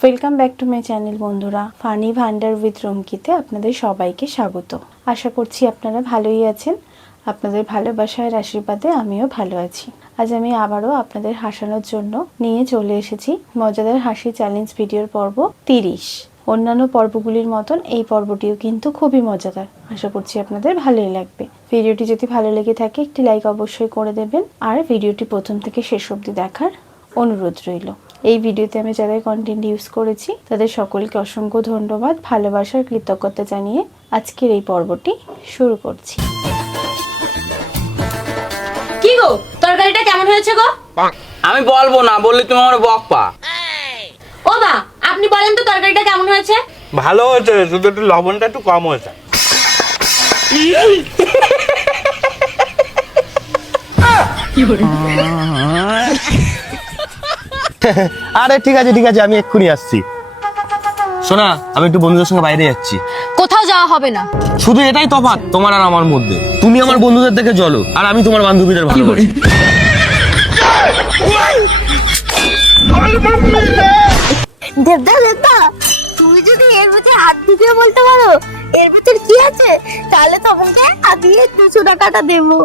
Welcome back to my channel বন্ধুরা। Funny Bhandar with রুমকিতে আপনাদের সবাইকে স্বাগত। আশা করছি আপনারা ভালোই আছেন। আপনাদের ভালোবাসার আশীর্বাদে আমিও ভালো আছি। আজ আমি আবারও আপনাদের হাসানোর জন্য নিয়ে চলে এসেছি মজাদার হাসি চ্যালেঞ্জ ভিডিওর পর্ব 30। অন্যান্য পর্বগুলির মতন এই পর্বটিও কিন্তু খুবই মজাদার। আশা করছি আপনাদের ভালোই লাগবে। ভিডিওটি যদি ভালো লেগে থাকে একটি লাইক অবশ্যই করে দেবেন, আর ভিডিওটি প্রথম থেকে শেষ অবধি দেখার অনুরোধ রইল। এই ভিডিওতে আমি যাদের কন্টেন্ট ইউজ করেছি তাদের সকলকে অসংখ্য ধন্যবাদ, ভালোবাসার কৃতজ্ঞতা জানিয়ে আজকের এই পর্বটি শুরু করছি। কি গো, তরকারিটা কেমন হয়েছে গো? আমি বলবো না, বললে তুমি আমার বকপা। ও মা, আপনি বলেন তো তরকারিটা কেমন হয়েছে? ভালো হয়েছে, শুধু একটু লবণটা একটু কম হয়েছে। আরে ঠিক আছে আমি এক্ষুনি আসছি। শোনা, আমি একটু বন্ধুদের সঙ্গে বাইরে যাচ্ছি। কোথাও যাওয়া হবে না। শুধু এটাই তফাৎ তোমার আর আমার মধ্যে, তুমি আমার বন্ধুদের দেখে চলো আর আমি তোমার বান্ধবীদের ভালোবাসি। দেবদা তুমি যদি এর ভিতরে হাত ঢুকিয়ে বলতে পারো এর ভিতর কি আছে, তাহলে তোমাকে আমি 200 টাকাটা দেবো।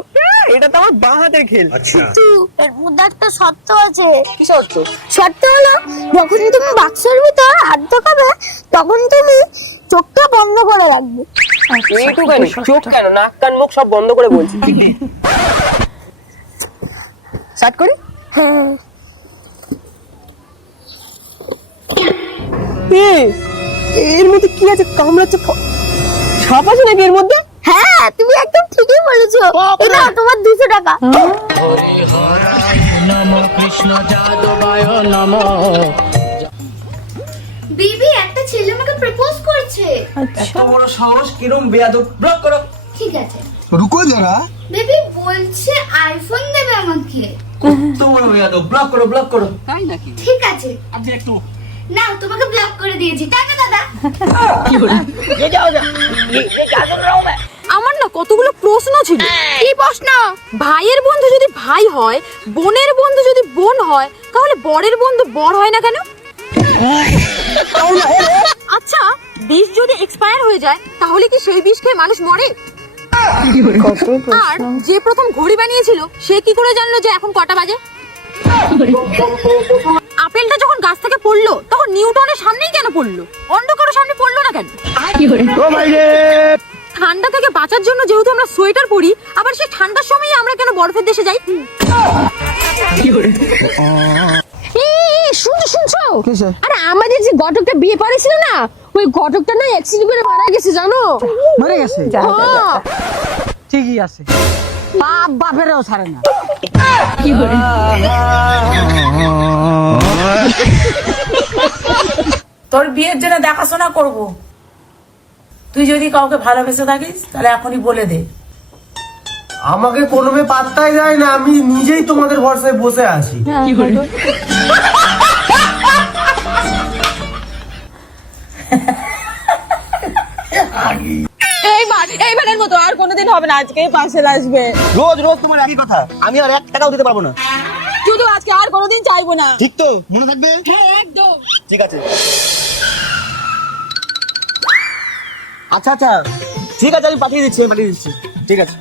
এটা তো আমার বাঁ হাতের খেল। কিন্তু এর মধ্যে একটা শর্ত আছে। কি শর্ত? শর্ত হলো, যখন তুমি বাক্সের ভিতর হাত ঢোকাবে তখন তুমি চোখটা বন্ধ করে রাখবে। এইটুকানি? চোখ কেন, নাক কান মুখ সব বন্ধ করে বলছি। স্টার্ট করি? হ্যাঁ। এর মধ্যে কি আছে? কামড়াচ্ছে সাপ আছে নাকি এর মধ্যে? হ্যাঁ, তুমি একদম ঠিকই বলেছো। এটা তোমার 200 টাকা। হরি হরায় নমঃ কৃষ্ণ যাদবায় নমঃ। বিবি, একটা ছেলে আমাকে প্রপোজ করছে। এত বড় সাহস, কিরম বেয়াদব! ব্লক করো। ঠিক আছে। रुको जरा। বেবি বলছে আইফোন দেবে আমাকে। কত বড় বেয়াদব! ব্লক করো, ব্লক করো। ঠিক আছে, আপনি একটু না তোমাকে ব্লক করে দিয়েছি। টাটা দাদা। আমার না কতগুলো প্রশ্ন ছিল। কি প্রশ্ন? ভাইয়ের বন্ধু যদি ভাই হয়, বোনের বন্ধু যদি বোন হয়, তাহলে বরের বন্ধু বর হয় না কেন? আচ্ছা, বিষ যদি এক্সপায়ার হয়ে যায় তাহলে কি সেই বিষ খেয়ে মানুষ মরে? আর যে প্রথম ঘড়ি বানিয়েছিল সে কি করে জানলো যে এখন কটা বাজে? আপেলটা যখন গাছ থেকে পড়লো তখন নিউটনের সামনেই কেন পড়লো, অন্য কারো সামনে পড়লো না কেন? ঠান্ডা থেকে বাঁচার জন্য যেহেতু আমরা সোয়েটার পরি, আবার সেই ঠান্ডার সময় আমরা কেন বরফের দেশে যাই? শুনছো? আরে আমাদের যে ঘটকটা বিয়ে করেছিল না, ওই ঘটকটা না অ্যাক্সিডেন্ট করে মারা গেছে, জানো? মরে গেছে? হ্যাঁ। ঠিকই আছে, বাপ বাপেরও ছাড়ে না। তোর বিয়ের জন্য দেখাশোনা করব। তুই যদি কাউকে ভালোবেসে থাকিস তাহলে এখনই বলে দে। আমাকে কোনো মেয়ে পাত্তাই দেয় না, আমি নিজেই তোমাদের ভরসায় বসে আছি। এইবারের মতো আর কোনোদিন হবে না, আজকেই পাশে আসবে। রোজ রোজ তোমার একই কথা, আমি আর 1 টাকাও দিতে পারবো না। শুধু আজকে, আর কোনোদিন চাইবো না। ঠিক তো? মনে থাকবে? হ্যাঁ, একদম। ঠিক আছে। আচ্ছা ঠিক আছে, আমি পাঠিয়ে দিচ্ছি। ঠিক আছে।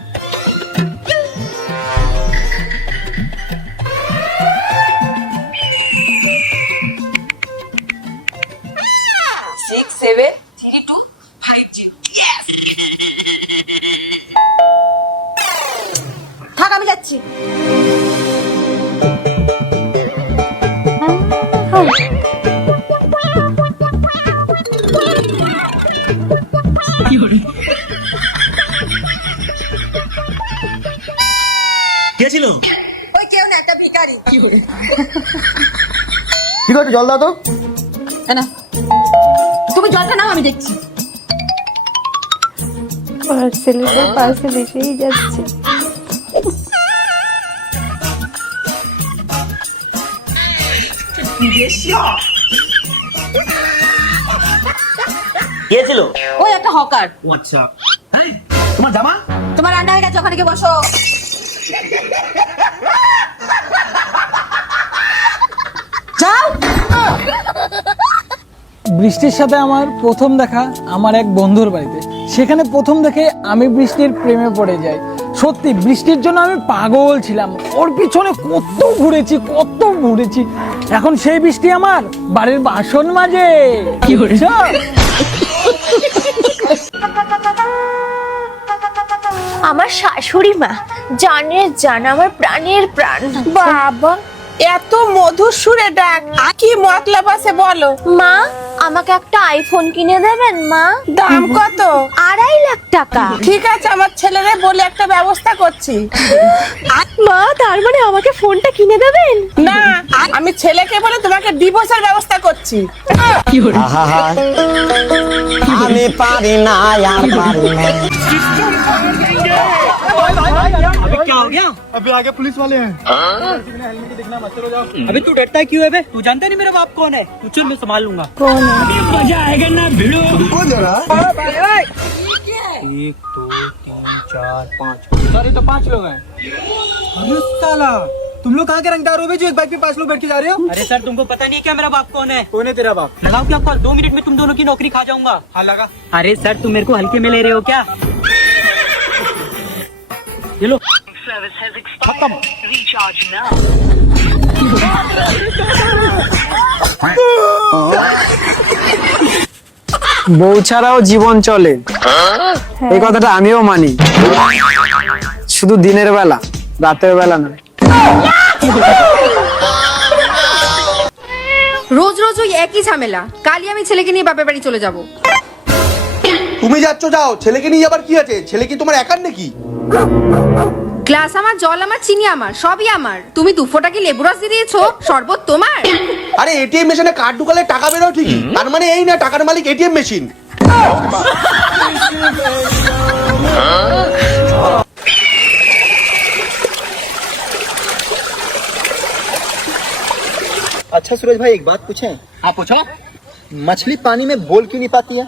সিক্স 7 3 2 5 0। থাক, আমি যাচ্ছি। কে ছিল? ওই কেউ না, একটা ভিখারি। ঠিক আছে, জল দাও তো। না, তুমি জলটা নাও, আমি দেখছি। পার্সেল এসেই যাচ্ছে। কে ছিল? ওই একটা হকার। ও আচ্ছা। এই, তোমার জামা? তোমার রান্না হয়ে গেছে, ওখানে গিয়ে বসো। যাও। বৃষ্টির সাথে আমার প্রথম দেখা আমার এক বন্ধুর বাড়িতে। সেখানে প্রথম দেখে আমি বৃষ্টির প্রেমে পড়ে যাই। সত্যি বৃষ্টির জন্য আমি পাগল ছিলাম, ওর পিছনে কত ঘুরেছি। এখন সেই বৃষ্টি আমার বাড়ির বাসন মাজে। কি হয়েছে? আমার শাশুড়ি মা জানের জান, আমার প্রাণের প্রাণ। বাবা, এত মধুর সুরে ডাক, কি মতলব আছে বলো? মা, আমাকে একটা আইফোন কিনে দেবেন মা? দাম কত? 2.5 লাখ টাকা। ঠিক আছে, আমার ছেলেরে বলে একটা ব্যবস্থা করছি। মা, তার মানে আমাকে ফোনটা কিনে দেবেন? না, আমি ছেলেকে বলে তোমাকে ডিভোর্সের ব্যবস্থা করছি। আমি পারি না, আর পারি না। अभी क्या हो गया? अभी आगे पुलिस वाले हैं। अभी तू डरता क्यों है बे? तू जानता नहीं मेरा बाप कौन है? तू चल, मैं संभाल लूंगा। मजा आएगा ना भिड़ो। रुको जरा। 1 2 3 4 5 सॉरी तो 5 लोग हैं। अरे साला, तुम लोग कहाँ के रंगदार हो बे जो एक बाइक पे 5 लोग बैठ के जा रहे हो? अरे सर, तुमको पता नहीं है क्या मेरा बाप कौन है? कौन है तेरा बाप? लगाओ क्या कॉल? 2 मिनट में तुम दोनों की नौकरी खा जाऊंगा। हाँ लगा। अरे सर, तुम मेरे को हल्के में ले रहे हो क्या? ये लो। खत्म। বউ ছাড়াও জীবন চলে, এই কথাটা আমিও মানি। শুধু দিনের বেলা, রাতের বেলা না। রোজ রোজ ওই একই ঝামেলা। কালই আমি ছেলেকে নিয়ে বাপের বাড়ি চলে যাব। তুমি যাচ্ছ যাও, ছেলেকে নিয়ে আবার কি আছে? ছেলে কি তোমার একার নাকি? গ্লাস আমার, জল আমার, চিনি আমার, সবই আমার। তুমি 2 ফোঁটা কি লেবু রস দিয়ে দিয়েছো? শরবত তোমার? আরে এটিএম মেশিনে কার্ড ঢুকালে টাকা বেরো ঠিকই, তার মানে এই না টাকার মালিক এটিএম মেশিন। अच्छा सूरज भाई, एक बात पूछें? हाँ पूछो। मछली पानी में बोल क्यों नहीं पाती है?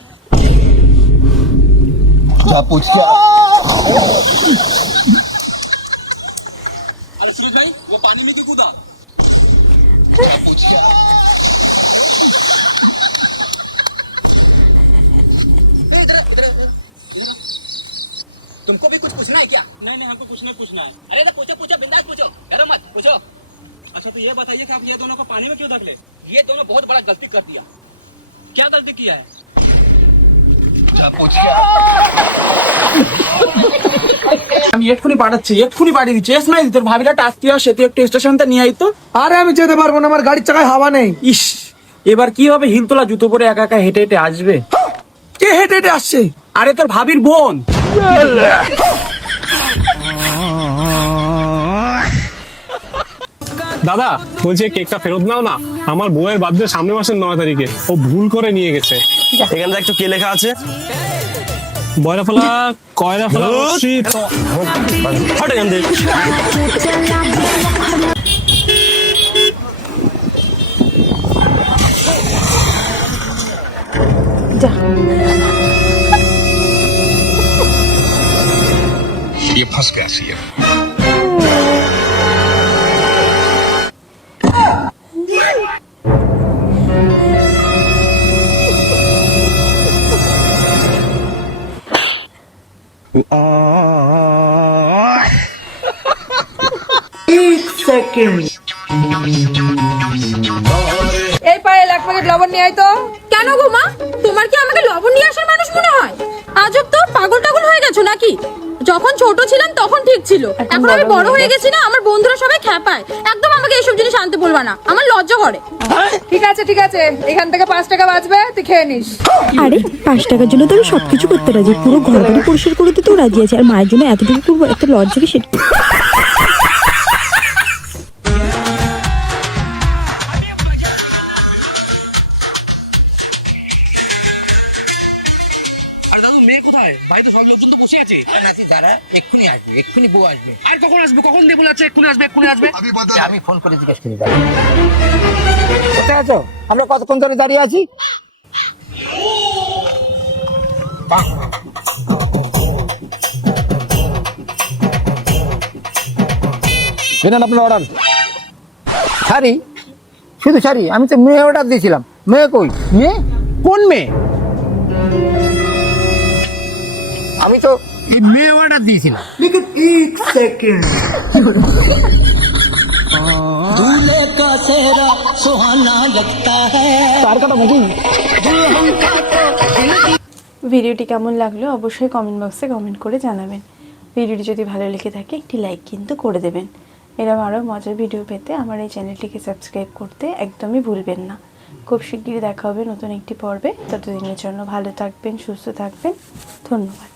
যা पूछ क्या? अरे सूरज भाई, वो पानी में क्यों कूदा? যা पूछ क्या? इधर इधर इधर। तुमको भी कुछ पूछना है क्या? नहीं नहीं, हमको कुछ नहीं पूछना है। अरे पूछो पूछो, बिंदास पूछो, डरो मत, पूछो। अच्छा तो ये बताइए कि आप ये दोनों को पानी में क्यों धकेले? ये दोनों बहुत बड़ा गलती कर दिया। क्या गलती किया है? যা पूछ क्या? আমি এক্ষুনি পাঠাচ্ছি, এক্ষুনি পাঠিয়ে দিচ্ছি। এস নাই, তোর ভাবিরা টাস্তি হয়, সেতু একটু স্টেশনটা নিয়ে আইতো। আরে আমি যেতে পারবো না, আমার গাড়ির চাকায় হাওয়া নেই। ইস, এবার কি হবে? হিলতোলা জুতো পরে একা একা হেঁটে হেঁটে আসবে। কে হেঁটে হেঁটে আসছে? আরে তোর ভাবির বোন। দাদা বলছি কেকটা ফেরত নাও না, আমার বউয়ের বার্থডে সামনের মাসের 9 তারিখে, ও ভুল করে নিয়ে গেছে। এখানে একটু কি লেখা আছে? বয়রা ফলা কয়রা ফলা শীত। হট এখান থেকে। ये फंस गया सीएम। এই পায়ে 1 প্যাকেট লবণ নিয়ে আয় তো। কেন গো মা, তোমার কি আমাকে লবণ নিয়ে আসার মানুষ মনে হয়? আজব তো, পাগল টাগল হয়ে গেছো নাকি? যখন ছোট ছিলাম তখন ঠিক ছিল, এখন আমি বড় হয়ে গেছি না, আমার বন্ধুরা সবাই খ্যাপায়। একদম আমাকে এইসব জিনিস আনতে বলবা না, আমার লজ্জা করে। ঠিক আছে ঠিক আছে, এখান থেকে 5 টাকা বাঁচবে, তুই খেয়ে নিস। আরে 5 টাকার জন্য তো আমি সবকিছু করতে রাজি, পুরো ঘর বাড়ি পরিষ্কার করে দিতেও রাজি আছে। আর মায়ের জন্য এতটুকু করবো, এত লজ্জা কি সেটা? আরে দাদু, মেয়ে কোথায়? বাড়িতে সব লোকজন তো বসে আছে। নাতি দাঁড়া, এক্ষুনি আসবে, এক্ষুনি বউ আসবে। আর কখন আসবে? কখন দিয়ে বলে আছে এক্ষুনি আসবে এক্ষুনি আসবে? আমি ফোন করে জিজ্ঞেস করি। কোথায় আছো? আমরা কতক্ষণ ধরে দাঁড়িয়ে আছি। আপনার অর্ডার। শাড়ি? শুধু শাড়ি? আমি তো মেয়ে অর্ডার দিয়েছিলাম। মেয়ে কই? মেয়ে কোন মেয়ে? আমি তো এই মেয়ে অর্ডার দিয়েছিলাম। লেকিন এক সেকেন্ড, दूल्हे का सेहरा सुहाना लगता है, তার কথা নাকি? दुल्हन का तो दिल ভিডিওটি কেমন লাগলো অবশ্যই কমেন্ট বক্সে কমেন্ট করে জানাবেন। ভিডিওটি যদি ভালো লেগে থাকে একটি লাইক কিন্তু করে দেবেন। এরকম আরও মজার ভিডিও পেতে আমার এই চ্যানেলটিকে সাবস্ক্রাইব করতে একদমই ভুলবেন না। খুব শিগগিরই দেখা হবে নতুন একটি পর্বে। ততদিনের জন্য ভালো থাকবেন, সুস্থ থাকবেন। ধন্যবাদ।